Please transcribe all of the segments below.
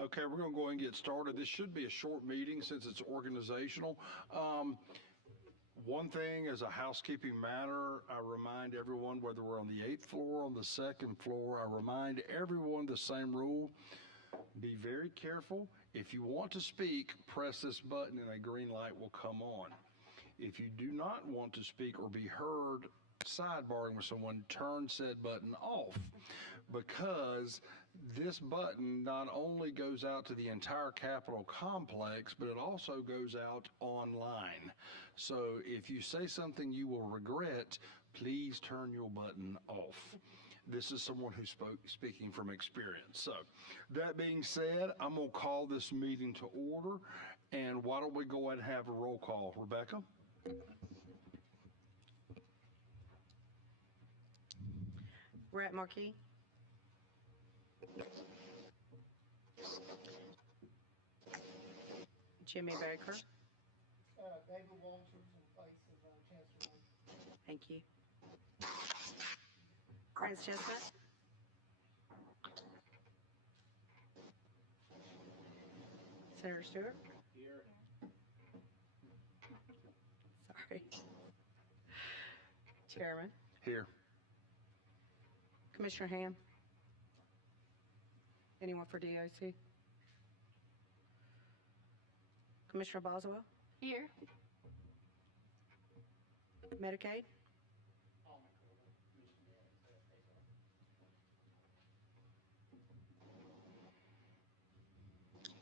Okay, we're going to go ahead and get started. This should be a short meeting since it's organizational. One thing as a housekeeping matter, I remind everyone, whether we're on the 8th floor or on the 2nd floor, I remind everyone the same rule. Be very careful. If you want to speak, press this button and a green light will come on. If you do not want to speak or be heard sidebarring with someone, turn said button off, because this button not only goes out to the entire Capitol complex, but it also goes out online. So if you say something you will regret, please turn your button off. This is someone who's speaking from experience. So that being said, I'm going to call this meeting to order, and why don't we go ahead and have a roll call. Rebecca? Brett Markey. Jimmy Baker. David Walters in place of Chancellor. Thank you. Prince Chestnut. Senator Stewart. Here. Sorry. Chairman. Here. Commissioner Ham. Anyone for DOC? Commissioner Boswell. Here. Medicaid.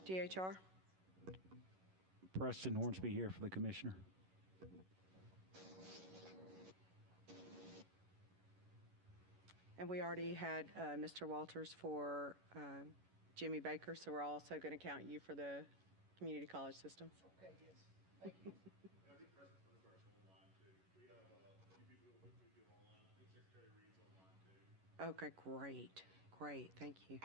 DHR. Preston Hornsby here for the commissioner. And we already had Mr. Walters for Jimmy Baker, so we're also going to count you for the community college system. Okay, yes. Thank you. I think Preston for the first one online too. We have a few people who get online. I think Secretary Reed's online too. Okay, great. Great. Thank you.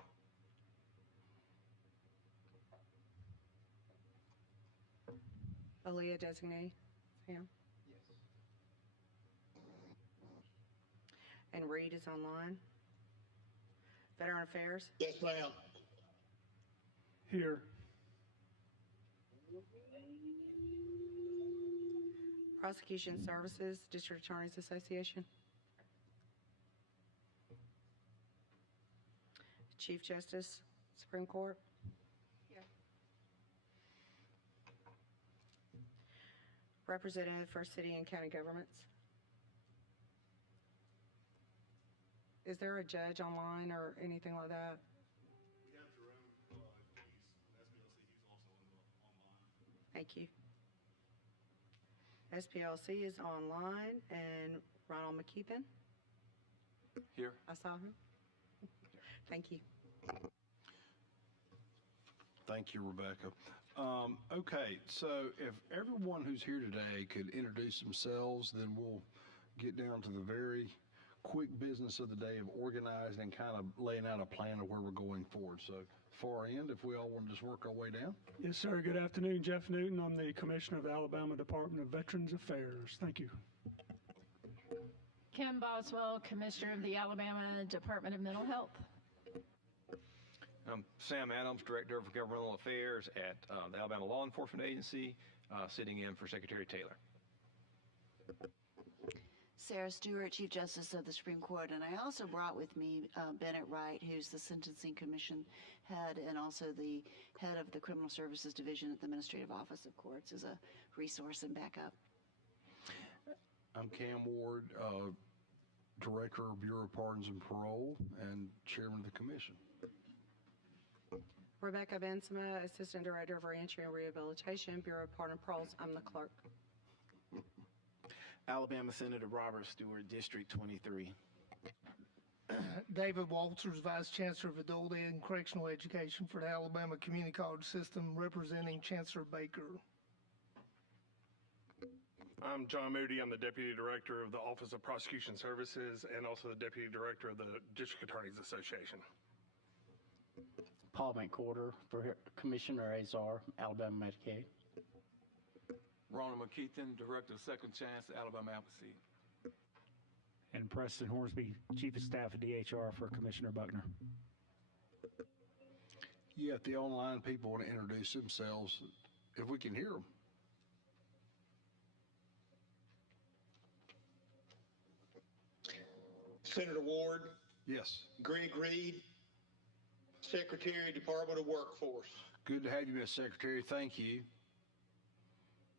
Aaliyah designee. Sam? Yes. And Reed is online. Veteran Affairs. Yes, ma'am. Here. Prosecution Services, District Attorneys Association. Chief Justice, Supreme Court. Here. Representative for City and County Governments. Is there a judge online or anything like that? We have Jerome Keys from SBLC. He's also online. Thank you. SPLC is online, and Ronald McKeithen. Here. I saw him. Thank you. Thank you, Rebecca. Okay, so if everyone who's here today could introduce themselves, then we'll get down to the very quick business of the day of organizing and kind of laying out a plan of where we're going forward. So far end, if we all want to just work our way down. Yes, sir. Good afternoon. Jeff Newton. I'm the Commissioner of the Alabama Department of Veterans Affairs. Thank you. Kim Boswell, Commissioner of the Alabama Department of Mental Health. I'm Sam Adams, Director of Governmental Affairs at the Alabama Law Enforcement Agency, sitting in for Secretary Taylor. Sarah Stewart, Chief Justice of the Supreme Court, and I also brought with me Bennett Wright, who's the Sentencing Commission head and also the head of the Criminal Services Division at the Administrative Office of Courts, as a resource and backup. I'm Cam Ward, Director of Bureau of Pardons and Parole and Chairman of the Commission. Rebecca Bensema, Assistant Director of Reentry and Rehabilitation, Bureau of Pardon and Paroles. I'm the clerk. Alabama Senator Robert Stewart, District 23. David Walters, Vice Chancellor of Adult Ed and Correctional Education for the Alabama Community College System, representing Chancellor Baker. I'm John Moody. I'm the Deputy Director of the Office of Prosecution Services and also the Deputy Director of the District Attorneys Association. Paul McCorder for Commissioner Azar, Alabama Medicaid. Ronald McKeithen, Director of Second Chance, Alabama Appleseed. And Preston Hornsby, Chief of Staff at DHR for Commissioner Buckner. Yeah, if the online people want to introduce themselves, if we can hear them. Senator Ward, Yes. Greg Reed, Secretary, Department of Workforce. Good to have you, Ms. Secretary. Thank you.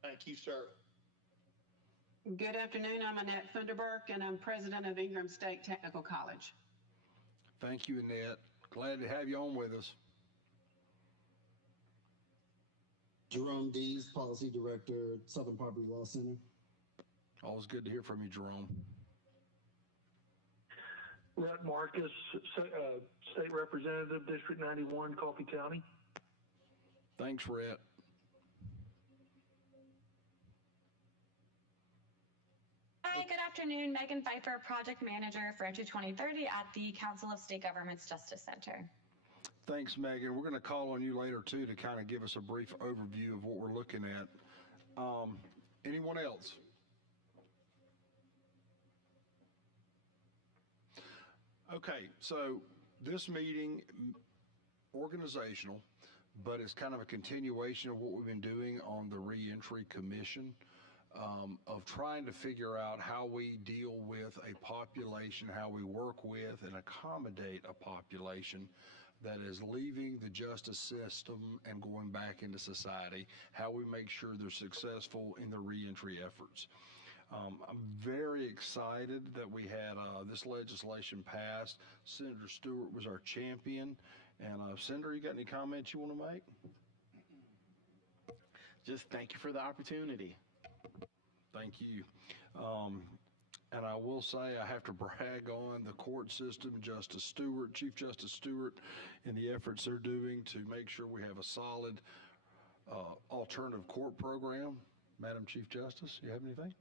Thank you, sir. Good afternoon. I'm Annette Funderburk, and I'm president of Ingram State Technical College. Thank you, Annette. Glad to have you on with us. Jerome Dees, Policy Director, Southern Poverty Law Center. Always good to hear from you, Jerome. Rhett Marcus, State Representative, District 91, Coffee County. Thanks, Rhett. Hi, good afternoon. Megan Pfeiffer, Project Manager for Reentry 2030 at the Council of State Governments Justice Center. Thanks, Megan. We're going to call on you later, too, to kind of give us a brief overview of what we're looking at. Anyone else? Okay, so this meeting, organizational, but it's kind of a continuation of what we've been doing on the Reentry Commission, of trying to figure out how we deal with a population, how we work with and accommodate a population that is leaving the justice system and going back into society, how we make sure they're successful in their reentry efforts. I'm very excited that we had this legislation passed. Senator Stewart was our champion. And Senator, you got any comments you want to make? Just thank you for the opportunity. Thank you. And I will say I have to brag on the court system, Justice Stewart, Chief Justice Stewart, and the efforts they're doing to make sure we have a solid alternative court program. Madam Chief Justice, you have anything?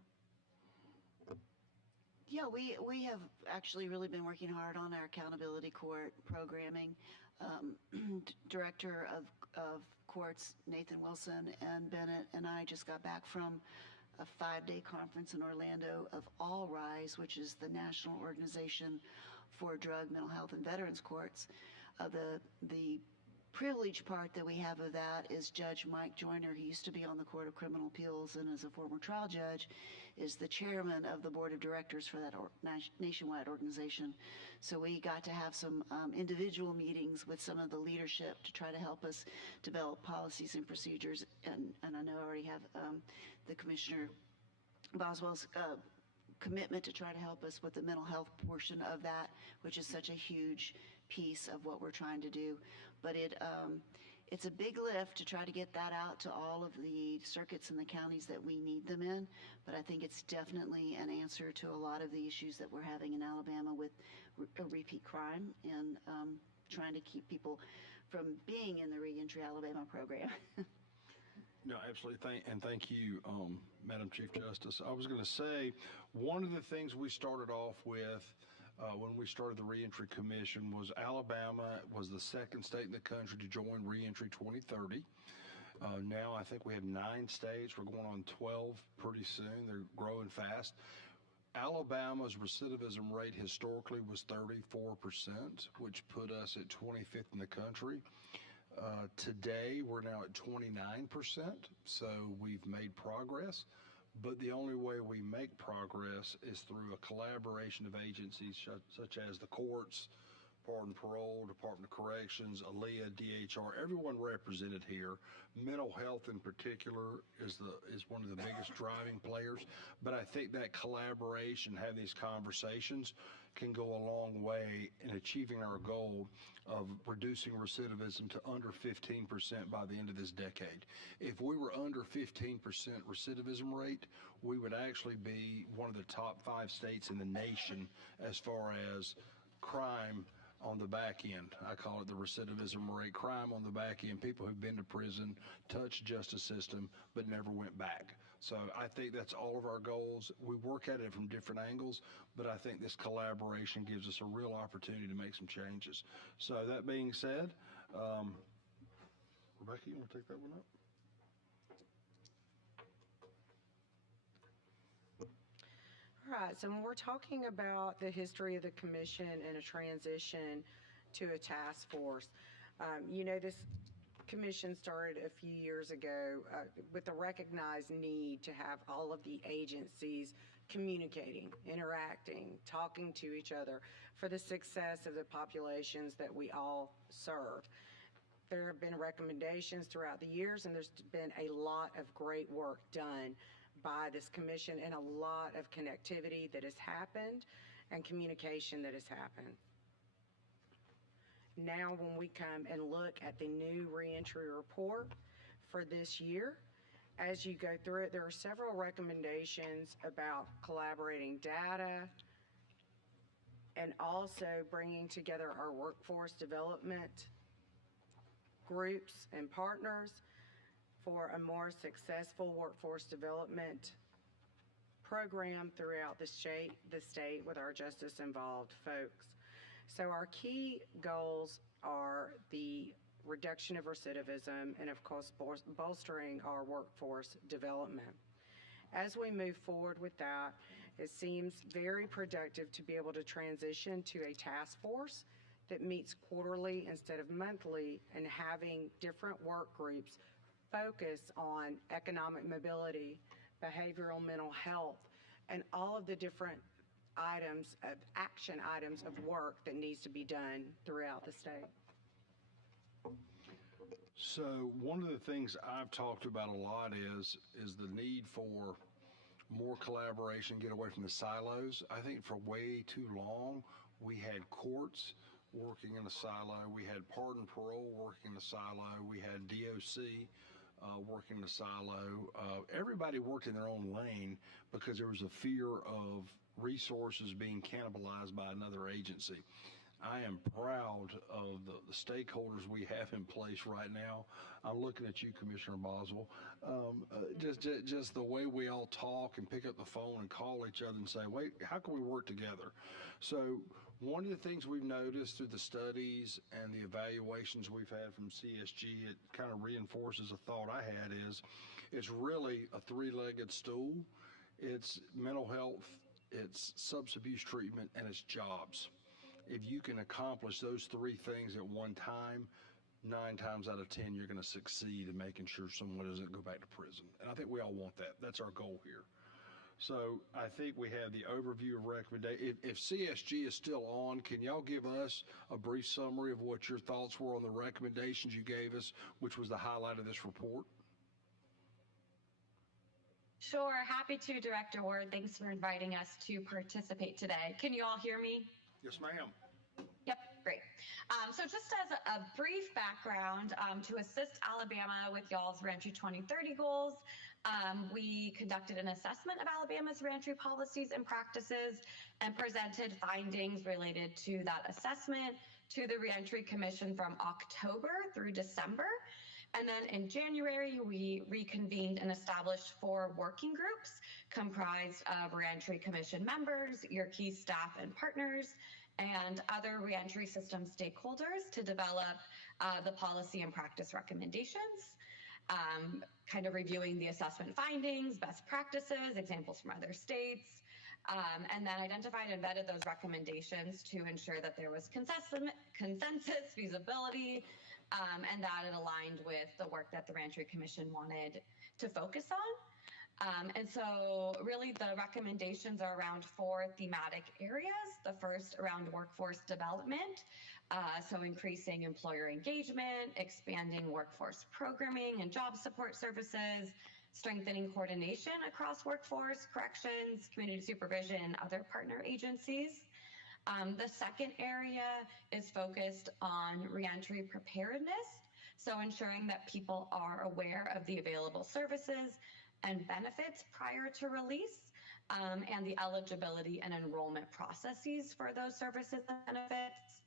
Yeah, we have actually really been working hard on our accountability court programming. Director of Courts, Nathan Wilson and Bennett and I just got back from a 5-day conference in Orlando of All Rise, which is the national organization for drug, mental health, and veterans courts. The privilege part that we have of that is Judge Mike Joyner. He used to be on the Court of Criminal Appeals and is a former trial judge, is the chairman of the board of directors for that nationwide organization. So we got to have some individual meetings with some of the leadership to try to help us develop policies and procedures. And I know I already have the Commissioner Boswell's commitment to try to help us with the mental health portion of that, which is such a huge piece of what we're trying to do. But it's a big lift to try to get that out to all of the circuits and the counties that we need them in. But I think it's definitely an answer to a lot of the issues that we're having in Alabama with repeat crime and trying to keep people from being in the Reentry Alabama program. No, absolutely. Thank you, Madam Chief Justice. I was going to say, one of the things we started off with when we started the Reentry Commission was Alabama was the second state in the country to join Reentry 2030. Now I think we have 9 states. We're going on 12 pretty soon. They're growing fast. Alabama's recidivism rate historically was 34%, which put us at 25th in the country. Today, we're now at 29%, so we've made progress. But the only way we make progress is through a collaboration of agencies such as the courts, Pardon Parole, Department of Corrections, ALEA, DHR, everyone represented here. Mental health in particular is one of the biggest driving players. But I think that collaboration, having these conversations, can go a long way in achieving our goal of reducing recidivism to under 15% by the end of this decade. If we were under 15% recidivism rate, we would actually be one of the top 5 states in the nation as far as crime on the back end. I call it the recidivism rate, crime on the back end, people who've been to prison, touched justice system, but never went back. So I think that's all of our goals. We work at it from different angles, but I think this collaboration gives us a real opportunity to make some changes. So that being said, Rebecca, you want to take that one up? All right, so when we're talking about the history of the commission and a transition to a task force, This commission started a few years ago with the recognized need to have all of the agencies communicating, interacting, talking to each other for the success of the populations that we all serve. There have been recommendations throughout the years, and there's been a lot of great work done by this commission and a lot of connectivity that has happened and communication that has happened. Now, when we come and look at the new reentry report for this year, as you go through it, there are several recommendations about collaborating data and also bringing together our workforce development groups and partners for a more successful workforce development program throughout the state with our justice involved folks. So our key goals are the reduction of recidivism and, of course, bolstering our workforce development. As we move forward with that, it seems very productive to be able to transition to a task force that meets quarterly instead of monthly and having different work groups focus on economic mobility, behavioral mental health, and all of the different items of action items of work that needs to be done throughout the state. So one of the things I've talked about a lot is the need for more collaboration, get away from the silos. I think for way too long, we had courts working in a silo. We had pardon parole working in a silo. We had DOC working in a silo. Everybody worked in their own lane because there was a fear of resources being cannibalized by another agency. I am proud of the stakeholders we have in place right now. I'm looking at you, Commissioner Boswell. Just the way we all talk and pick up the phone and call each other and say, wait, how can we work together? So one of the things we've noticed through the studies and the evaluations we've had from CSG, it kind of reinforces a thought I had, is it's really a three-legged stool. It's mental health, it's substance abuse treatment, and it's jobs. If you can accomplish those three things at one time, 9 times out of 10, you're going to succeed in making sure someone doesn't go back to prison. And I think we all want that. That's our goal here. So I think we have the overview of recommendations. If CSG is still on, can y'all give us a brief summary of what your thoughts were on the recommendations you gave us, which was the highlight of this report? Sure, happy to, Director Ward. Thanks for inviting us to participate today. Can you all hear me? Yes, ma'am. Yep, great. So just as a brief background, to assist Alabama with y'all's Reentry 2030 goals, we conducted an assessment of Alabama's reentry policies and practices and presented findings related to that assessment to the Reentry Commission from October through December. And then in January, we reconvened and established 4 working groups comprised of Reentry Commission members, your key staff and partners, and other reentry system stakeholders to develop the policy and practice recommendations, kind of reviewing the assessment findings, best practices, examples from other states, and then identified and vetted those recommendations to ensure that there was consensus, feasibility, and that it aligned with the work that the Reentry Commission wanted to focus on. And so really the recommendations are around 4 thematic areas. The first around workforce development, so increasing employer engagement, expanding workforce programming and job support services, strengthening coordination across workforce, corrections, community supervision, and other partner agencies. The second area is focused on reentry preparedness, so ensuring that people are aware of the available services and benefits prior to release, and the eligibility and enrollment processes for those services and benefits.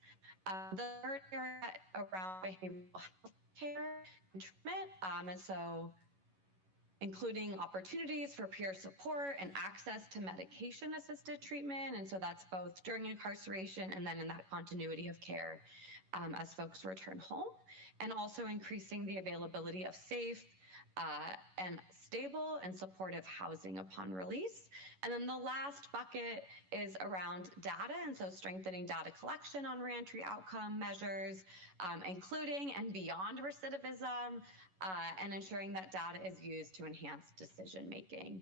The third area around behavioral health care and treatment, and so including opportunities for peer support and access to medication-assisted treatment. And so that's both during incarceration and then in that continuity of care as folks return home. And also increasing the availability of safe, and stable and supportive housing upon release. And then the last bucket is around data, and so strengthening data collection on reentry outcome measures, including and beyond recidivism, and ensuring that data is used to enhance decision making.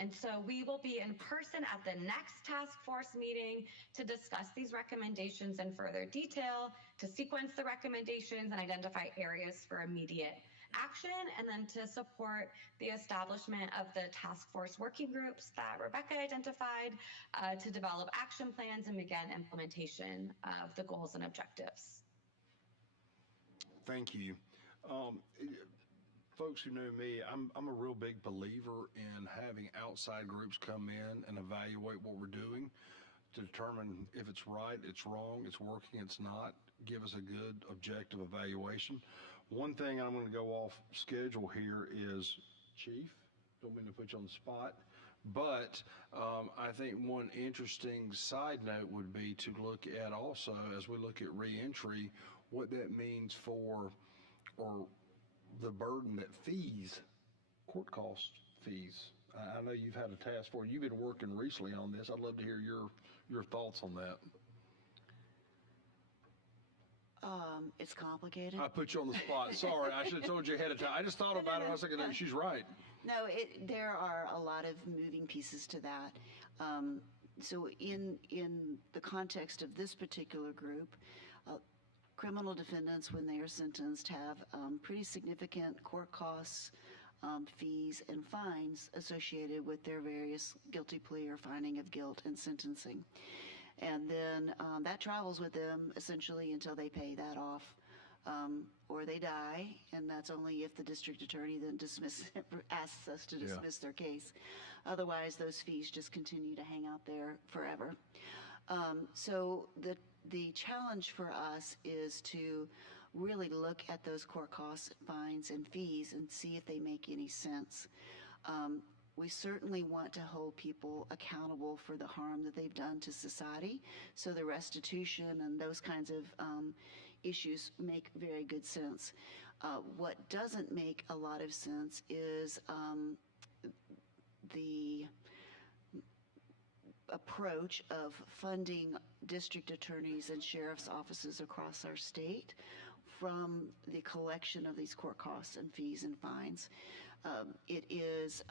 And so we will be in person at the next task force meeting to discuss these recommendations in further detail, to sequence the recommendations and identify areas for immediate action, and then to support the establishment of the task force working groups that Rebecca identified, to develop action plans and begin implementation of the goals and objectives. Thank you. Folks who know me, I'm a real big believer in having outside groups come in and evaluate what we're doing to determine if it's right, it's wrong, it's working, it's not. Give us a good objective evaluation. One thing I'm going to go off schedule here is, Chief, don't mean to put you on the spot, but I think one interesting side note would be to look at also, as we look at reentry, what that means for, or the burden that court cost fees. I know you've had a task force. You've been working recently on this. I'd love to hear your thoughts on that. It's complicated. I put you on the spot. Sorry, I should have told you ahead of time. I just thought about it. I was thinking, no, she's right. No, there are a lot of moving pieces to that. So in the context of this particular group, criminal defendants, when they are sentenced, have pretty significant court costs, fees, and fines associated with their various guilty plea or finding of guilt and sentencing. And then that travels with them essentially until they pay that off, or they die, and that's only if the district attorney then asks us to dismiss their case. Otherwise, those fees just continue to hang out there forever. So the challenge for us is to really look at those court costs, fines, and fees and see if they make any sense. We certainly want to hold people accountable for the harm that they've done to society, so the restitution and those kinds of issues make very good sense. What doesn't make a lot of sense is the approach of funding district attorneys and sheriff's offices across our state from the collection of these court costs and fees and fines. It is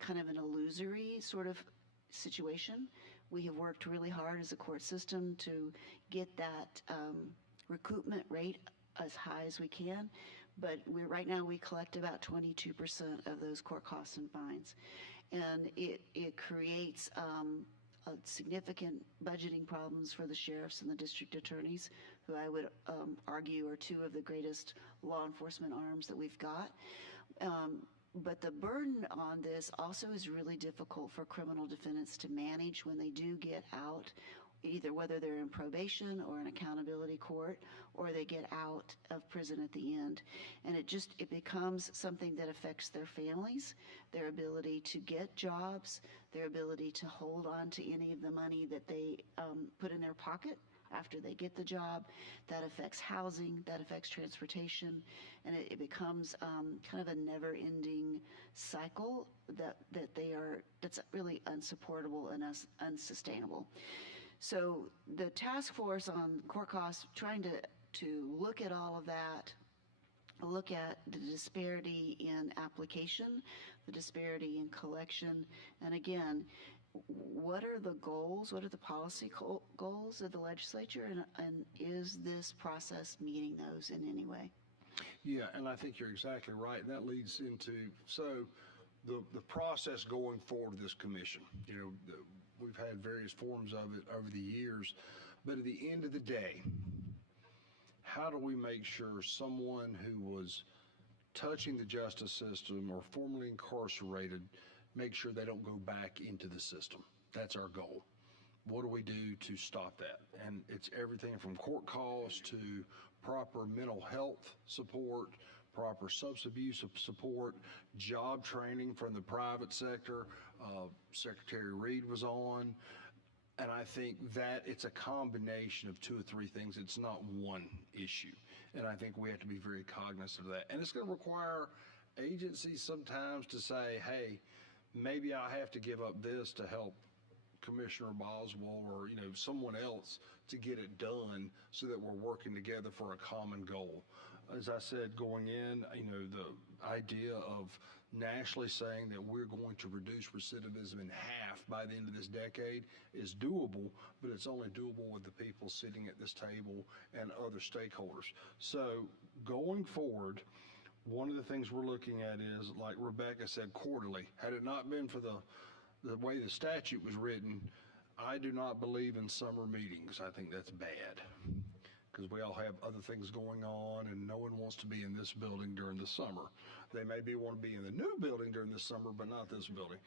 kind of an illusory sort of situation. We have worked really hard as a court system to get that recoupment rate as high as we can, but right now we collect about 22% of those court costs and fines. And it creates significant budgeting problems for the sheriffs and the district attorneys, who I would argue are two of the greatest law enforcement arms that we've got. But the burden on this also is really difficult for criminal defendants to manage when they do get out, either whether they're in probation or an accountability court, or they get out of prison at the end. And it becomes something that affects their families, their ability to get jobs, their ability to hold on to any of the money that they put in their pocket after they get the job. That affects housing, that affects transportation, and it becomes kind of a never-ending cycle that's really unsupportable and unsustainable. So the task force on court costs, trying to look at all of that, look at the disparity in application, the disparity in collection, and again, what are the goals, what are the policy goals of the legislature, and is this process meeting those in any way? Yeah, and I think you're exactly right. And that leads into, so the process going forward of this commission, we've had various forms of it over the years, but at the end of the day, how do we make sure someone who was touching the justice system or formerly incarcerated, make sure they don't go back into the system? That's our goal. What do we do to stop that? And it's everything from court costs to proper mental health support, proper substance abuse support, job training from the private sector. Secretary Reed was on. And I think that it's a combination of two or three things. It's not one issue. And I think we have to be very cognizant of that. And it's going to require agencies sometimes to say, hey, maybe I have to give up this to help Commissioner Boswell or, someone else to get it done so that we're working together for a common goal. As I said, going in, the idea of nationally saying that we're going to reduce recidivism in half by the end of this decade is doable, but it's only doable with the people sitting at this table and other stakeholders. So going forward, one of the things we're looking at is, like Rebecca said, quarterly. Had it not been for the way the statute was written, I do not believe in summer meetings. I think that's bad because we all have other things going on and no one wants to be in this building during the summer. They maybe want to be in the new building during the summer, but not this building.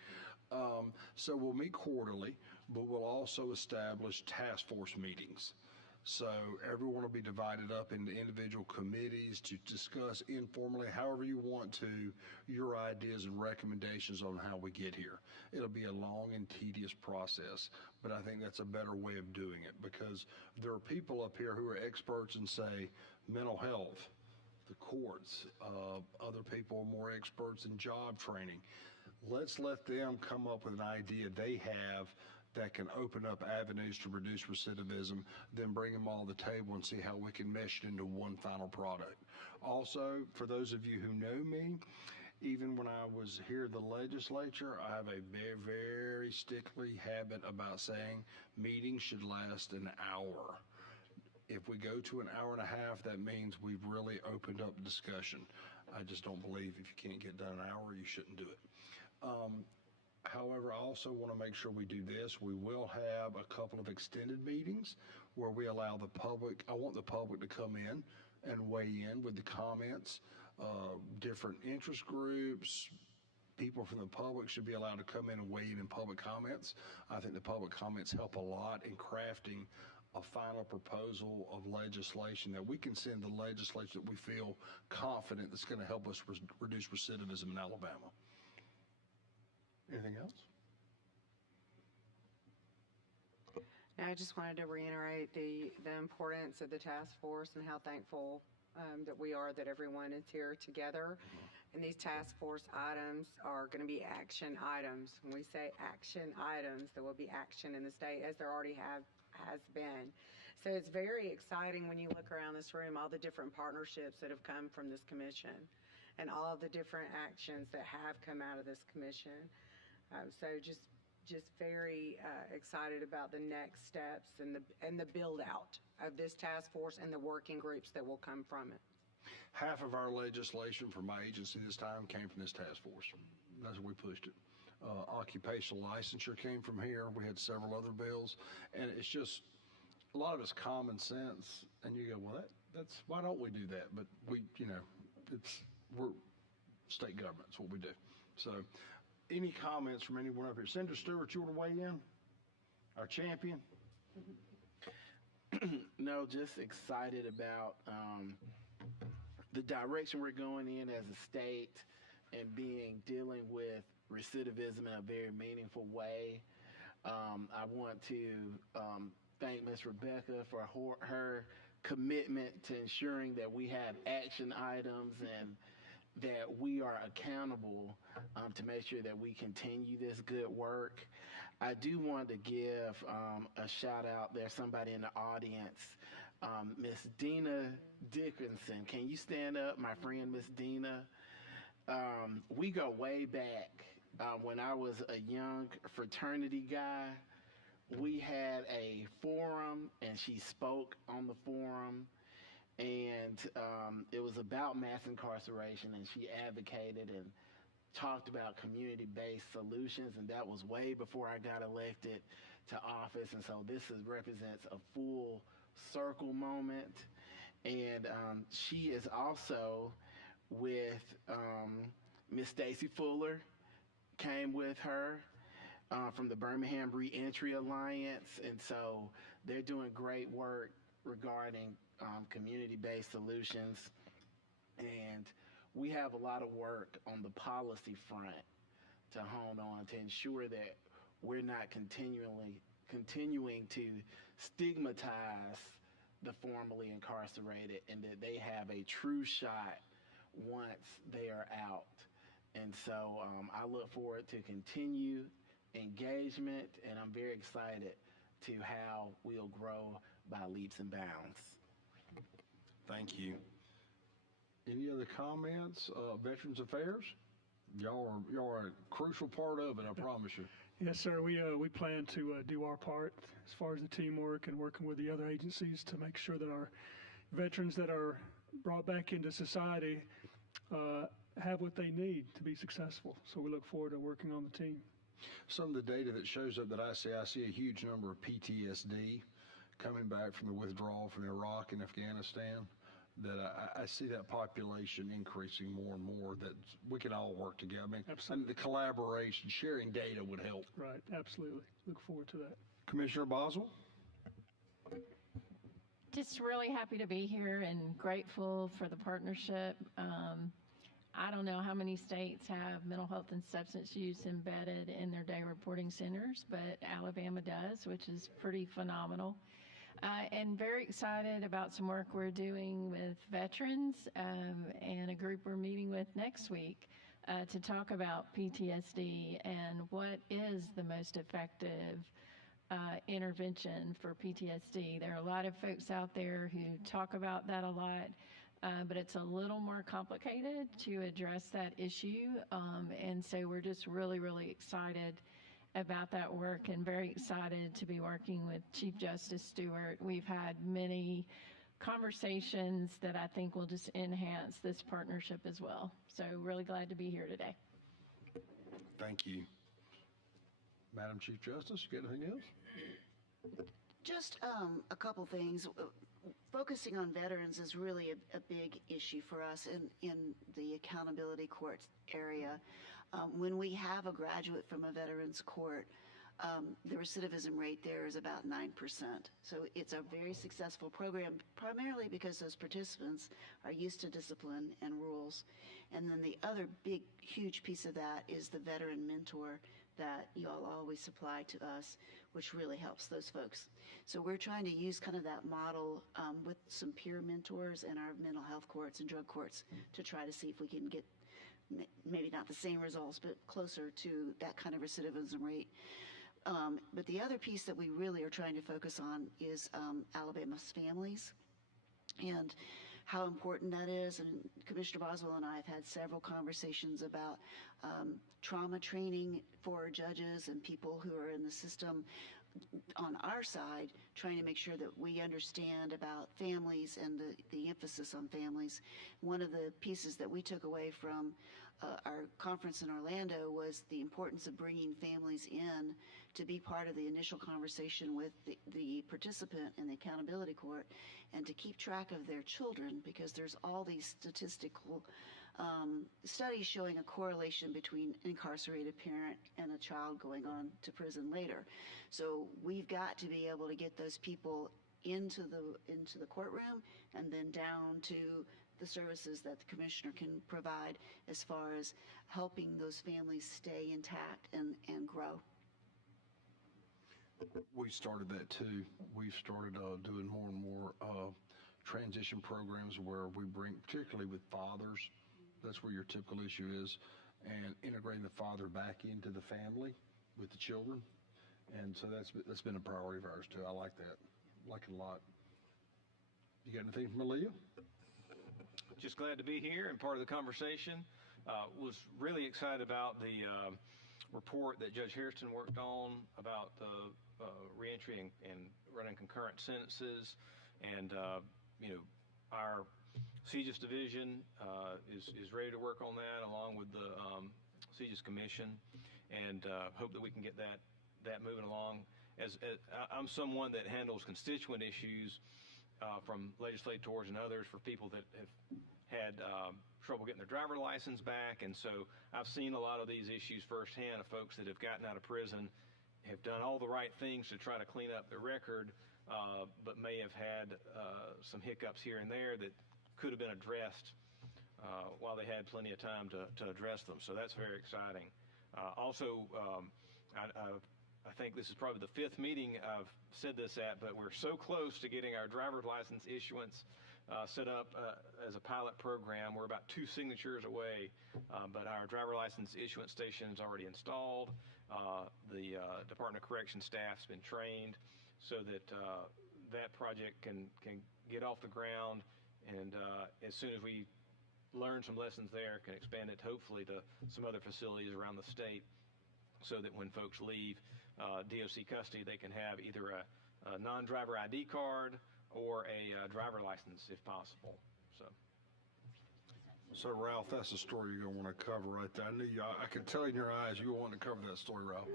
So we'll meet quarterly, but we'll also establish task force meetings. So everyone will be divided up into individual committees to discuss informally, however you want to, your ideas and recommendations on how we get here. It'll be a long and tedious process, but I think that's a better way of doing it because there are people up here who are experts in, say, mental health, the courts, other people are more experts in job training. Let's let them come up with an idea they have that can open up avenues to reduce recidivism, then bring them all to the table and see how we can mesh it into one final product. Also, for those of you who know me, even when I was here in the legislature, I have a very, very stickly habit about saying meetings should last an hour. If we go to an hour and a half, that means we've really opened up discussion. I just don't believe if you can't get done an hour, you shouldn't do it. However, I also want to make sure we do this. We will have a couple of extended meetings where we allow the public, I want the public to come in and weigh in with the comments. Different interest groups, people from the public should be allowed to come in and weigh in public comments. I think the public comments help a lot in crafting a final proposal of legislation that we can send the legislature that we feel confident that's going to help us reduce recidivism in Alabama. Anything else? Now, I just wanted to reiterate the importance of the task force and how thankful that we are that everyone is here together. And these task force items are going to be action items. When we say action items, there will be action in the state as there already has been. So it's very exciting when you look around this room, all the different partnerships that have come from this commission and all the different actions that have come out of this commission. So just very excited about the next steps and the build out of this task force and the working groups that will come from it. Half of our legislation from my agency this time came from this task force. That's where we pushed it. Occupational licensure came from here. We had several other bills, and it's just a lot of it's common sense. And you go, well, that's why don't we do that? But we're state government. That's what we do. So. Any comments from anyone up here? Senator Stewart, you want to weigh in? Our champion? No, just excited about the direction we're going in as a state and dealing with recidivism in a very meaningful way. I want to thank Ms. Rebecca for her commitment to ensuring that we have action items and that we are accountable to make sure that we continue this good work. I do want to give a shout out. There's somebody in the audience, Miss Dina Dickinson. Can you stand up, my friend, Miss Dina? We go way back. When I was a young fraternity guy, we had a forum, and she spoke on the forum. And it was about mass incarceration, and she advocated and talked about community-based solutions, and that was way before I got elected to office. And so this represents a full circle moment. And she is also with Miss Stacy Fuller, came with her from the Birmingham Reentry Alliance. And so they're doing great work regarding community-based solutions, and we have a lot of work on the policy front to hone on to ensure that we're not continuing to stigmatize the formerly incarcerated, and that they have a true shot once they are out. And so I look forward to continue engagement, and I'm very excited to how we'll grow by leaps and bounds. Thank you. Any other comments? Veterans Affairs? Y'all are a crucial part of it, I promise you. Yes, sir. We plan to do our part as far as the teamwork and working with the other agencies to make sure that our veterans that are brought back into society have what they need to be successful. So we look forward to working on the team. Some of the data that shows up that I see a huge number of PTSD coming back from the withdrawal from Iraq and Afghanistan. That I see that population increasing more and more, that we can all work together. I mean, absolutely. The collaboration, sharing data would help. Right, absolutely. Look forward to that. Commissioner Boswell? Just really happy to be here and grateful for the partnership. I don't know how many states have mental health and substance use embedded in their day reporting centers, but Alabama does, which is pretty phenomenal. And very excited about some work we're doing with veterans and a group we're meeting with next week to talk about PTSD and what is the most effective intervention for PTSD. There are a lot of folks out there who talk about that a lot, but it's a little more complicated to address that issue. And so we're just really, really excited about that work and very excited to be working with Chief Justice Stewart. We've had many conversations that I think will just enhance this partnership as well. So really glad to be here today. Thank you. Madam Chief Justice, you got anything else? Just a couple things. Focusing on veterans is really a big issue for us in the accountability court area. When we have a graduate from a veterans court, the recidivism rate there is about 9%. So it's a very successful program, primarily because those participants are used to discipline and rules. And then the other big, huge piece of that is the veteran mentor that you all always supply to us, which really helps those folks. So we're trying to use kind of that model with some peer mentors in our mental health courts and drug courts to try to see if we can get maybe not the same results, but closer to that kind of recidivism rate. But the other piece that we really are trying to focus on is Alabama's families and how important that is. And Commissioner Boswell and I have had several conversations about trauma training for judges and people who are in the system on our side, trying to make sure that we understand about families and the emphasis on families. One of the pieces that we took away from our conference in Orlando was the importance of bringing families in to be part of the initial conversation with the participant in the accountability court and to keep track of their children, because there's all these statistical studies showing a correlation between an incarcerated parent and a child going on to prison later. So we've got to be able to get those people into the courtroom and then down to the services that the commissioner can provide as far as helping those families stay intact and grow. We started that too. We've started doing more and more transition programs where we bring, particularly with fathers, that's where your typical issue is, and integrating the father back into the family with the children. And so that's been a priority of ours too. I like that. I like it a lot. You got anything from Aaliyah? Just glad to be here and part of the conversation. Was really excited about the report that Judge Hairston worked on about the reentry and running concurrent sentences. And, our CJIS division is ready to work on that along with the CJIS Commission, and hope that we can get that moving along. As I'm someone that handles constituent issues from legislators and others for people that have had trouble getting their driver license back, and so I've seen a lot of these issues firsthand of folks that have gotten out of prison, have done all the right things to try to clean up their record, but may have had some hiccups here and there that could have been addressed while they had plenty of time to address them. So that's very exciting. Also, I I think this is probably the fifth meeting I've said this at, but we're so close to getting our driver's license issuance set up as a pilot program. We're about 2 signatures away, but our driver license issuance station is already installed. The Department of Corrections staff's been trained so that that project can get off the ground, and as soon as we learn some lessons there, can expand it hopefully to some other facilities around the state, so that when folks leave DOC custody, they can have either a non-driver ID card or a driver license if possible. So Ralph, that's the story you're going to want to cover right there. I knew you. I could tell in your eyes you were wanting to cover that story, Ralph.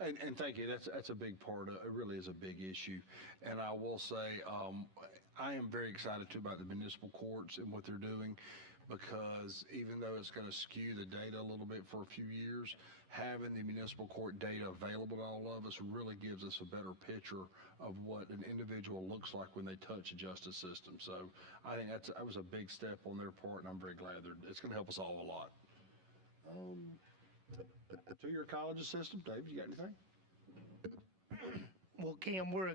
And thank you. That's a big part of it. Really is a big issue. And I will say, I am very excited too about the municipal courts and what they're doing, because even though it's going to skew the data a little bit for a few years, having the municipal court data available to all of us really gives us a better picture of what an individual looks like when they touch the justice system. So I think that was a big step on their part, and I'm very glad it's going to help us all a lot. To your college system, Dave, you got anything? Well, Cam, we're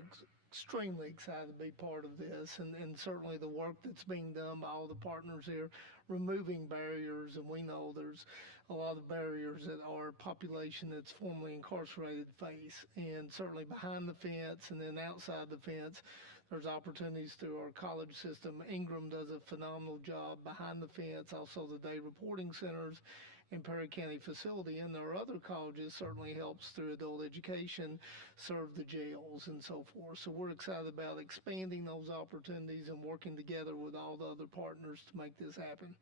extremely excited to be part of this, and certainly the work that's being done by all the partners here, removing barriers, and we know there's a lot of barriers that our population that's formerly incarcerated face, and certainly behind the fence and then outside the fence, there's opportunities through our college system. Ingram does a phenomenal job behind the fence, also the day reporting centers in Perry County facility, and there are other colleges certainly helps through adult education, serve the jails and so forth. So we're excited about expanding those opportunities and working together with all the other partners to make this happen.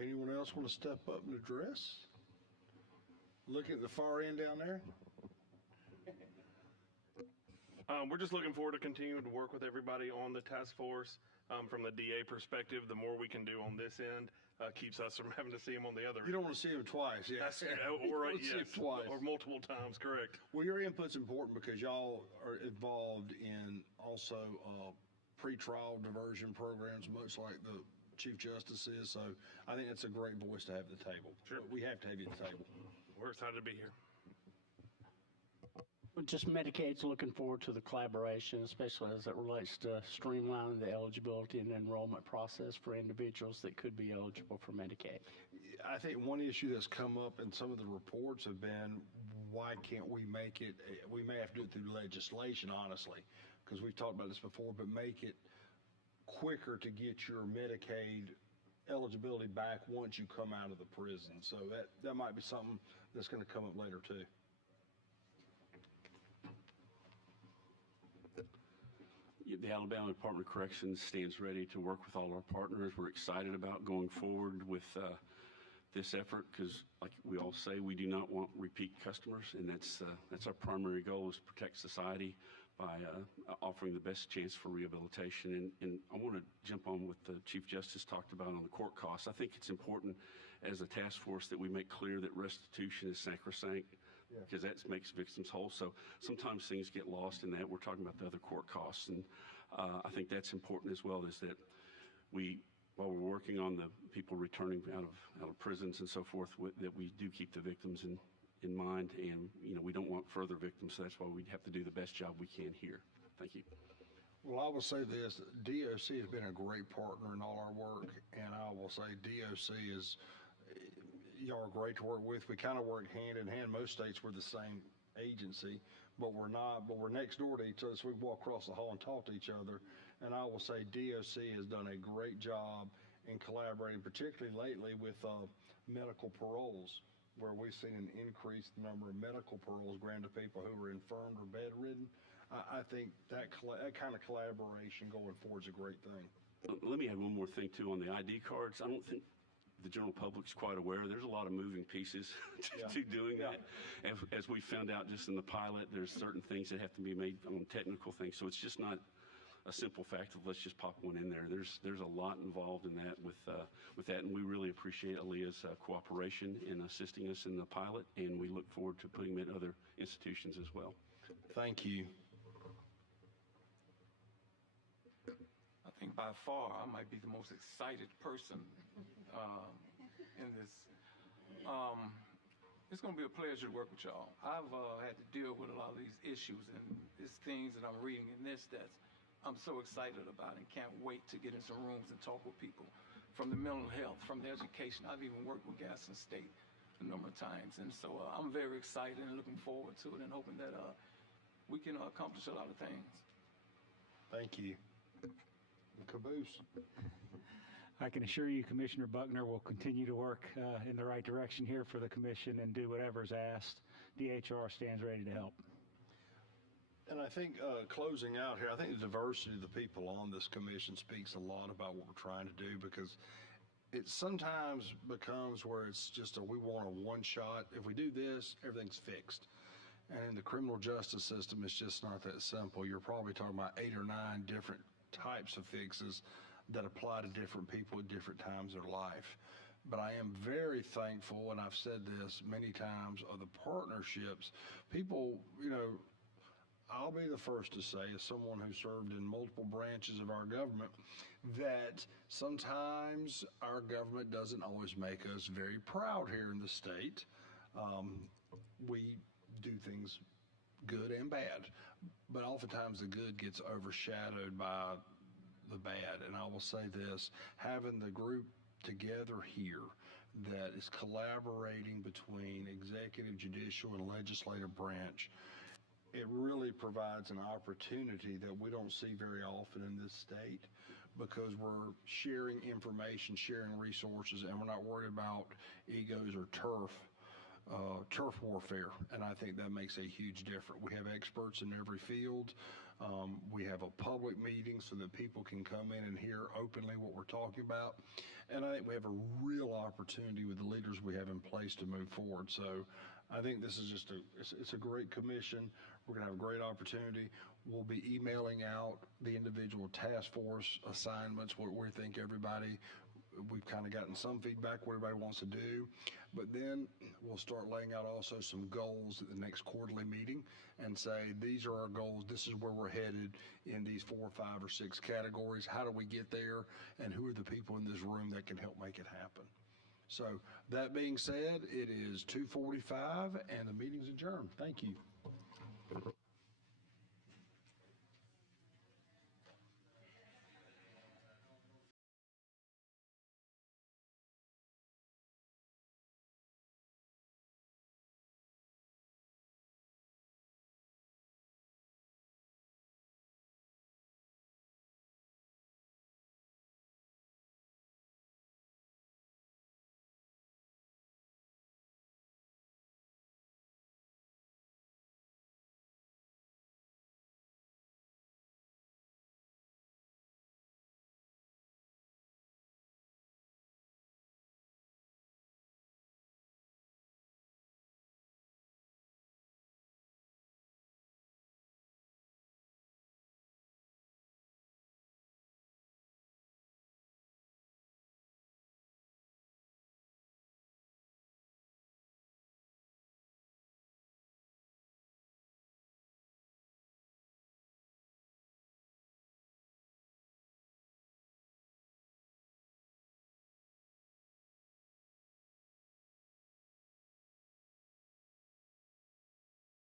Anyone else want to step up and address? Look at the far end down there. We're just looking forward to continuing to work with everybody on the task force. From the DA perspective, the more we can do on this end keeps us from having to see him on the other. You don't want to see him twice, yeah. Yes, or multiple times, correct. Well, your input's important because y'all are involved in also pre-trial diversion programs, much like the Chief Justice is. So I think that's a great voice to have at the table. Sure. We have to have you at the table. We're excited to be here. Just Medicaid's looking forward to the collaboration, especially as it relates to streamlining the eligibility and enrollment process for individuals that could be eligible for Medicaid. I think one issue that's come up in some of the reports have been, why can't we make it, we may have to do it through legislation, honestly, because we've talked about this before, but make it quicker to get your Medicaid eligibility back once you come out of the prison. So that might be something that's going to come up later too. The Alabama Department of Corrections stands ready to work with all our partners. We're excited about going forward with this effort because, like we all say, we do not want repeat customers, and that's our primary goal, is to protect society by offering the best chance for rehabilitation. And I want to jump on what the Chief Justice talked about on the court costs. I think it's important as a task force that we make clear that restitution is sacrosanct, because that makes victims whole. So sometimes things get lost in that. We're talking about the other court costs, and I think that's important as well, is that while we're working on the people returning out of prisons and so forth, that we do keep the victims in mind, and we don't want further victims, so that's why we have to do the best job we can here. Thank you. Well, I will say this, DOC has been a great partner in all our work, and I will say DOC is, y'all are great to work with. We kind of work hand in hand. Most states we're the same agency, but we're not. But we're next door to each other, so we can walk across the hall and talk to each other. And I will say DOC has done a great job in collaborating, particularly lately with medical paroles, where we've seen an increased number of medical paroles granted to people who are infirmed or bedridden. I think that kind of collaboration going forward is a great thing. Let me add one more thing too on the ID cards. I don't think the general public's quite aware. There's a lot of moving pieces to doing that. As we found out just in the pilot, there's certain things that have to be made on technical things. So it's just not a simple fact of let's just pop one in there. There's a lot involved in that with that, and we really appreciate Aaliyah's cooperation in assisting us in the pilot, and we look forward to putting them in other institutions as well. Thank you. I think by far I might be the most excited person in this It's going to be a pleasure to work with y'all. I've had to deal with a lot of these issues, and it's things that I'm reading in this that I'm so excited about and can't wait to get in some rooms and talk with people from the mental health, from the education. I've even worked with Gaston State a number of times, and so I'm very excited and looking forward to it and hoping that we can accomplish a lot of things. Thank you. Caboose. I can assure you, Commissioner Buckner will continue to work in the right direction here for the commission and do whatever's asked. DHR stands ready to help. And I think closing out here, I think the diversity of the people on this commission speaks a lot about what we're trying to do, because it sometimes becomes where it's just we want a one shot. If we do this, everything's fixed. And in the criminal justice system, it's just not that simple. You're probably talking about 8 or 9 different types of fixes that apply to different people at different times of their life. But I am very thankful, and I've said this many times, of the partnerships. People, I'll be the first to say, as someone who served in multiple branches of our government, that sometimes our government doesn't always make us very proud here in the state. We do things good and bad, but oftentimes the good gets overshadowed by the bad. And I will say this, having the group together here that is collaborating between executive, judicial, and legislative branch, it really provides an opportunity that we don't see very often in this state, because we're sharing information, sharing resources, and we're not worried about egos or turf warfare. And I think that makes a huge difference. We have experts in every field. We have a public meeting so that people can come in and hear openly what we're talking about. And I think we have a real opportunity with the leaders we have in place to move forward. So I think this is just it's a great commission. We're going to have a great opportunity. We'll be emailing out the individual task force assignments, what we think we've kind of gotten some feedback what everybody wants to do, but then we'll start laying out also some goals at the next quarterly meeting and say, these are our goals, this is where we're headed in these 4, 5, or 6 categories. How do we get there, and who are the people in this room that can help make it happen? So that being said, it is 2:45 and the meeting's adjourned. Thank you.